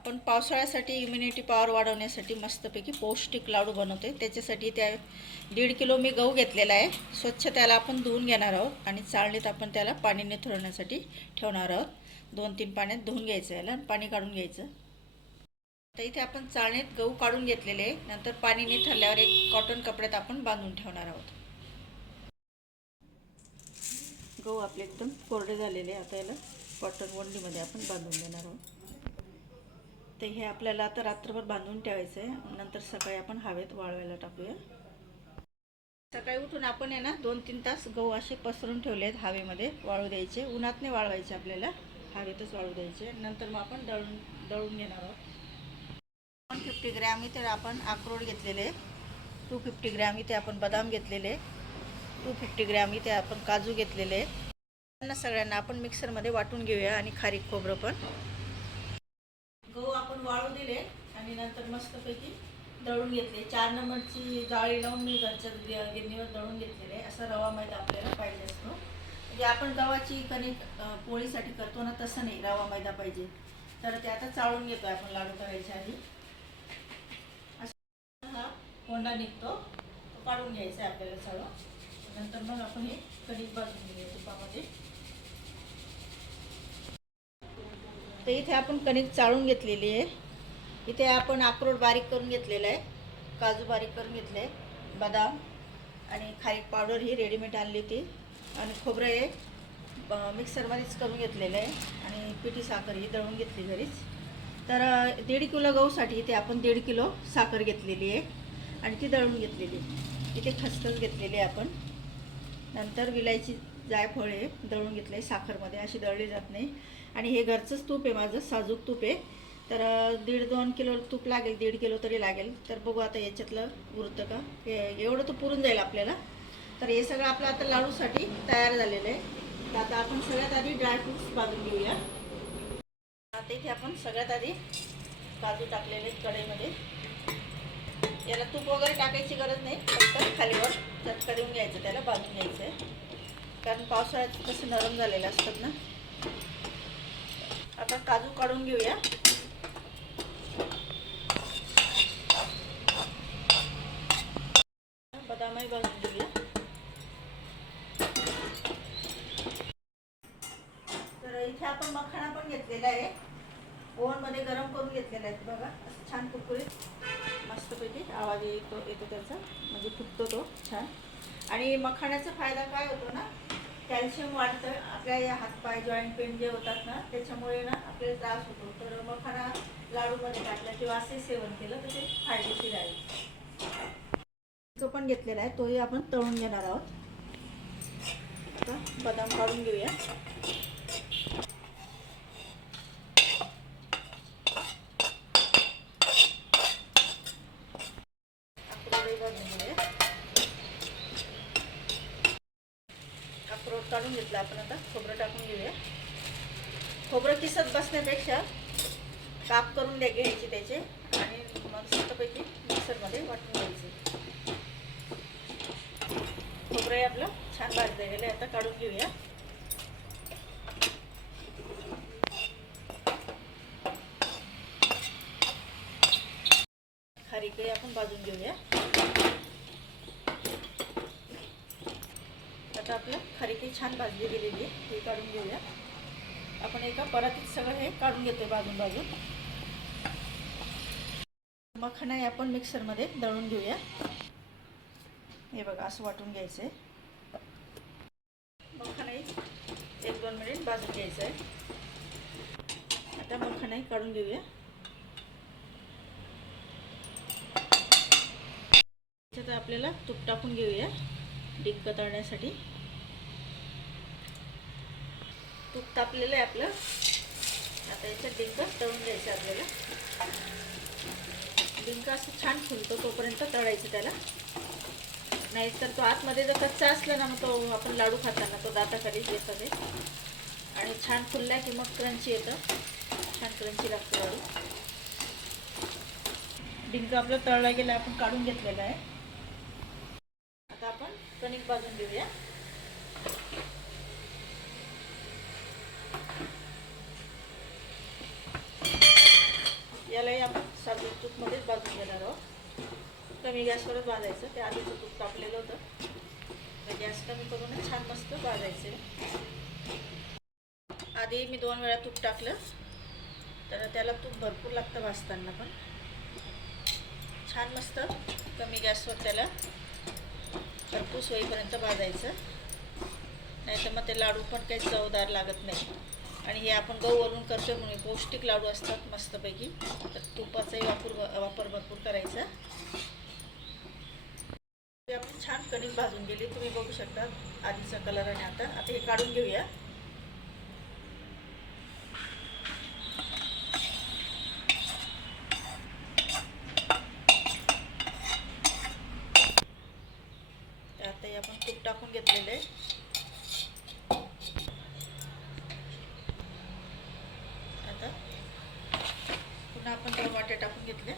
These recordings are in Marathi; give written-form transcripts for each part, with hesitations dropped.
आपण पावसाळ्यासाठी इम्युनिटी पॉवर वाढवण्यासाठी मस्तपैकी पौष्टिक लाडू बनवते। त्याच्यासाठी त्या 1.5 किलो मी गहू घेतलेला आहे। स्वच्छ त्याला आपण धुवून घेणार आहोत आणि चाळणीत आपण त्याला पाणी निथळण्यासाठी ठेवणार आहोत। 2-3 पाण्यात धुवून घ्यायचं याला, पाणी काढून घ्यायचं। तर इथे आपण चाळणीत गहू काढून घेतलेले आहे। नंतर पाणी निथळल्यावर एक कॉटन कपड्यात आपण बांधून ठेवणार आहोत। गहू आपले एकदम कोरडे झालेले, आता याला कॉटन वंडीमध्ये आपण बांधून देणार आहोत। ते हे आपल्याला आता रात्रभर बांधून ठेवायचं आहे। नंतर सकाळी आपण हवेत वाळवायला टाकूया। सकाळी उठून आपण आहे ना 2-3 तास गहू असे पसरून ठेवले आहेत, हवेमध्ये वाळू द्यायचे। उन्हात नाही वाळवायचे आपल्याला, हवेतच वाळू द्यायचे। नंतर मग आपण दळून घेणार आहोत। 150 ग्रॅम इथे आपण अक्रोड घेतलेले, 250 ग्रॅम इथे आपण बदाम घेतलेले, 250 ग्रॅम इथे आपण काजू घेतलेले। त्यांना सगळ्यांना आपण मिक्सरमध्ये वाटून घेऊया आणि खारीक खोबरं पण। गहू आपण वाळू दिले आणि नंतर मस्तपैकी दळून घेतले। 4 नंबरची जाळी लावून मी घरच्या गिरणीवर दळून घेतलेले। असा रवा मैदा आपल्याला पाहिजे असतो, म्हणजे आपण गव्हाची कणिक पोळीसाठी करतो ना, तसं नाही, रवा मैदा पाहिजे। तर ते आता चाळून घेतो आपण लाडू करायच्या आधी। हा कोंडा निघतो, तो काढून घ्यायचा आहे आपल्याला चाळून। नंतर मग आपण हे कणिक भाजून घेऊया तुपामध्ये। तर इथे आपण कणिक चाळून घेतलेली आहे। इथे आपण अक्रोड बारीक करून घेतलेला आहे, काजू बारीक करून घेतले, बदाम आणि खारीक पावडर ही रेडीमेड आणली ती, आणि खोबरं हे मिक्सरमध्येच करून घेतलेलं आहे, आणि पिठी साखर ही दळून घेतली घरीच। तर 1.5 किलो गहूसाठी इथे आपण 1.5 किलो साखर घेतलेली आहे आणि ती दळून घेतलेली। इथे खसखस घेतलेली आहे आपण। नंतर विलायची, जायफळ हे दळून घेतले, साखरमध्ये अशी दळली जात नाही। आणि हे घरचंच तूप आहे, माझं साजूक तूप आहे। तर 1.5-2 किलो तूप लागेल, 1.5 किलो तरी लागेल। तर बघू आता याच्यातलं उरतं का, हे एवढं तर पुरून जाईल आपल्याला। तर हे सगळं आपलं आता लाडूसाठी तयार झालेलं आहे। तर आता आपण सगळ्यात आधी ड्रायफ्रूट्स भाजून घेऊया। आता इथे आपण सगळ्यात आधी काजू टाकलेले आहेत कढईमध्ये। याला तूप वगैरे टाकायची गरज नाही, फक्त खालीवर झटका देऊन घ्यायचं, त्याला भाजून घ्यायचं आहे, कारण पावसाळ्यात कसं नरम झालेलं असतात ना। आता काजू काढून घेऊया। बदामही भाजून घेऊया। तर इथे आपण मखाना पण घेतलेला आहे, ओव्हनमध्ये गरम करून घेतलेला आहे बघा। असं छान कुरकुरीत मस्तपैकी आवाज येतो त्याचा, म्हणजे फुटतो तो छान। आणि मखाण्याचा फायदा काय होतो ना, कॅल्शियम वाढतं आपल्या या हातपाय जॉईंट पेन जे होतात ना, त्याच्यामुळे ना आपल्याला त्रास होतो। तर मखाना लाडूमध्ये टाकला किंवा असे सेवन केलं तर ते फायदेशीर आहे। तो पण घेतलेला आहे, तोही आपण तळून घेणार आहोत। आता बदाम काढून घेऊया। अक्रोड काढून घेतला आपण, आता खोबरं टाकून घेऊया। खोबरं किसत बसण्यापेक्षा काप करून घ्यायची त्याचे, आणि मस्तपैकी मिक्सरमध्ये वाटून घ्यायचे। खोबरं आपलं छान भाजलं गेलं, आता काढून घेऊया। खारीकही आपण भाजून घेऊया। आता आपलं खारीकही छान भाजली गेलेली आहे, हे काढून घेऊया। आपण एका परातीत सगळं हे काढून घेतोय बाजून बाजून। मखाना हे आपण मिक्सरमध्ये दळून घेऊया। हे बघा, असं वाटून घ्यायचं आहे। मखाना 1-2 मिनिट भाजून घ्यायचं आहे। आता मखाना काढून घेऊया। त्याच्यात आपल्याला तूप टाकून घेऊया डिंक तळण्यासाठी। तूप तापलेलं आहे आपलं, आता याच्यात डिंक तळून घ्यायचं आपल्याला। डिंक असं छान फुलतो तोपर्यंत तळायचं त्याला, नाहीतर तो आतमध्ये जर कच्चा असला ना, मग तो आपण लाडू खाताना तो दाताखाली येतं ते। आणि छान फुलला की मग क्रंची येतं, छान क्रंची लागतो लाडू। डिंक आपलं तळला गेला, आपण काढून घेतलेला आहे। आता आपण कणिक भाजून घेऊया। तूपमध्येच भाजून घेणार आहोत. कमी गॅसवरच भाजायचं. ते आधीचं तूप तापलेलं होतं, तर गॅस कमी करूनच छान मस्त भाजायचं. आधी मी 2 वेळा तूप टाकलं, तर त्याला तूप भरपूर लागतं भाजताना. पण छान मस्त कमी गॅसवर त्याला खरपूस होईपर्यंत भाजायचं, नाहीतर मग ते लाडू पण काही चवदार लागत नाही. आणि हे आपण गहू वरून करतो म्हणून पौष्टिक लाडू असतात मस्तपैकी. तर तुपाचाही वापर भरपूर करायचा. ते आपण छान कणिक भाजून गेली, तुम्ही बघू शकता आधीचा कलर. आणि आता हे काढून घेऊया. आता आपण तूप टाकून घेतलेलं आहे. आता पुन्हा आपण 2 वाटे टाकून घेतले.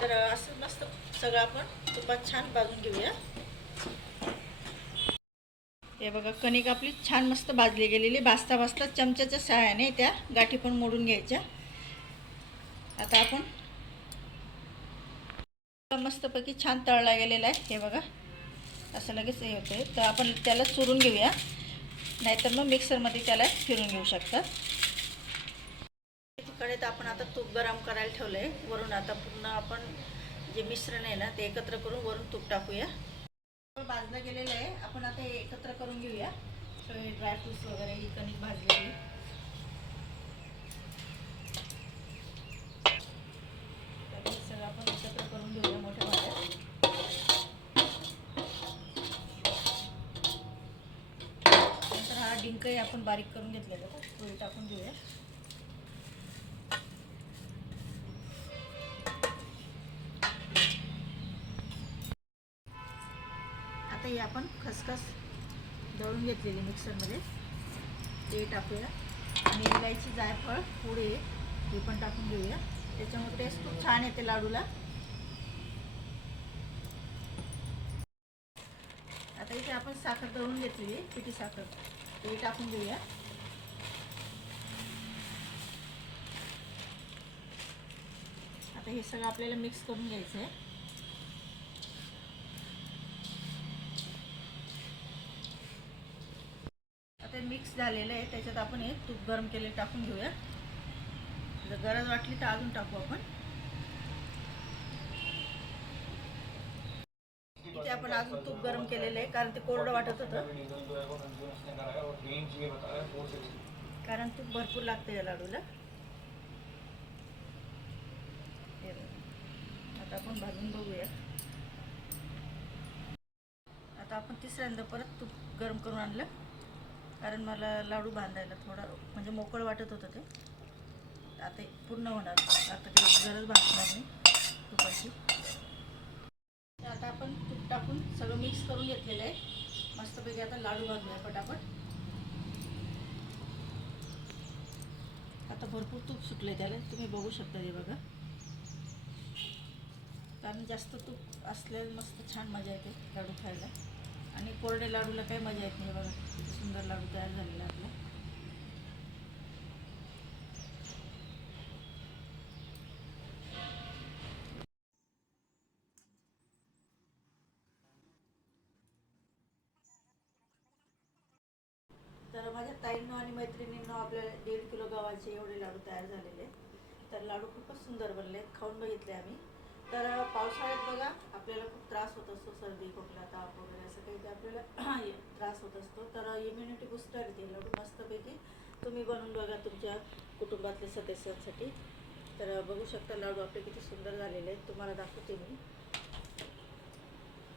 तर असं मस्त सगळं आपण तुपात छान भाजून घेऊया. हे बघा, कणिक आपली छान मस्त भाजली गेलेली. भाजता भाजता चमच्याच्या सहाय्याने त्या गाठी पण मोडून घ्यायच्या. आता आपण मस्तपैकी छान तळला गेलेला आहे. हे बघा, असं लगेच हे होते. तर आपण त्याला चुरून घेऊया, नाहीतर मग मिक्सरमध्ये त्याला फिरून घेऊ शकता. कढईत आपण आता तूप गरम करायला ठेवलं आहे. वरून आता पूर्ण आपण जे मिश्रण आहे ना, ते एकत्र करून वरून तूप टाकूया. भाजलं गेलेलं आहे. आपण आता हे एकत्र करून घेऊया. सगळे ड्रायफ्रूट्स वगैरे, ही कणिक भाजलेली सगळं आपण एकत्र करून घेऊया मोठ्या भांड्यात. नंतर हा डिंकही आपण बारीक करून घेतलेला तो टाकून घेऊया. आता हे आपण खसखस दळून घेतलेली मिक्सरमध्ये ते टाकूया. आणि इलायची, जायफळ, पुढे हे पण टाकून घेऊया. त्याच्यामुळे टेस्ट खूप छान येते लाडूला. आता इथे आपण साखर दळून घेतलेली, पिठी साखर, ते टाकून घेऊया. आता हे सगळं आपल्याला मिक्स करून घ्यायचं आहे. आता मिक्स झालेलं आहे. त्याच्यात आपण हे तूप गरम केले टाकून घेऊया. जर गरज वाटली तर अजून टाकू आपण. इथे आपण अजून तूप गरम केलेलं आहे, कारण ते कोरडं वाटत होतं. कारण तूप भरपूर लागतं या लाडूला. आता आपण भाजून बघूया. आता आपण तिसऱ्यांदा परत तूप गरम करून आणलं, कारण मला लाडू बांधायला थोडं म्हणजे मोकळं वाटत होतं ते. आता पूर्ण होणार. आता काही गरज भासणार नाही तुपाची. आता आपण तूप टाकून सगळं मिक्स करून घेतलेलं आहे मस्तपैकी. आता लाडू भाजूया पटापट. आता भरपूर तूप सुटले त्याला, तुम्ही बघू शकता. हे बघा, कारण जास्त तूप असल्यास मस्त छान मजा येते लाडू खायला. आणि कोरडे लाडूला काही मजा येत नाही. बघा किती सुंदर लाडू तयार झालेला आपला. तर माझ्या ताईंनो आणि मैत्रिणींनो आपल्याला 1.5 किलो गव्हाचे एवढे लाडू तयार झालेले. तर लाडू खूपच सुंदर बनले, खाऊन बघितले आम्ही. तर पावसाळ्यात बघा आपल्याला खूप त्रास होत असतो, सर्दी, खोकला, ताप वगैरे असं काही ते आपल्याला त्रास होत असतो. तर इम्युनिटी बूस्टर येते लाडू मस्तपैकी. तुम्ही बनवून बघा तुमच्या कुटुंबातल्या सदस्यांसाठी. तर बघू शकता लाडू आपले किती सुंदर झालेले आहेत. तुम्हाला दाखवते मी.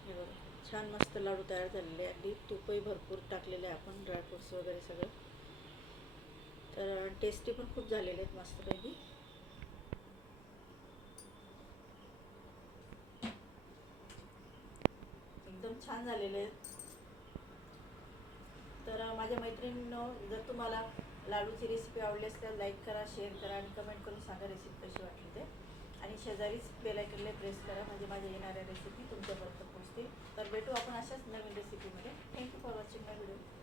हे बघा, छान मस्त लाडू तयार झालेले. अगदी तूपही भरपूर टाकलेले आहे आपण, ड्रायफ्रूट्स वगैरे सगळं. तर टेस्टी पण खूप झालेले आहेत मस्तपैकी. एकदम छान झालेले आहेत. तर माझ्या मैत्रिणींनो, जर तुम्हाला लाडूची रेसिपी आवडली असल्यास लाईक करा, शेअर करा आणि कमेंट करून सांगा रेसिपी कशी वाटली ते. आणि शेजारीच बेल आयकॉनला प्रेस करा, म्हणजे माझ्या येणाऱ्या रेसिपी तुमच्यापर्यंत पोहोचतील. तर भेटू आपण अशाच नवीन रेसिपीमध्ये. Thank you for watching my video.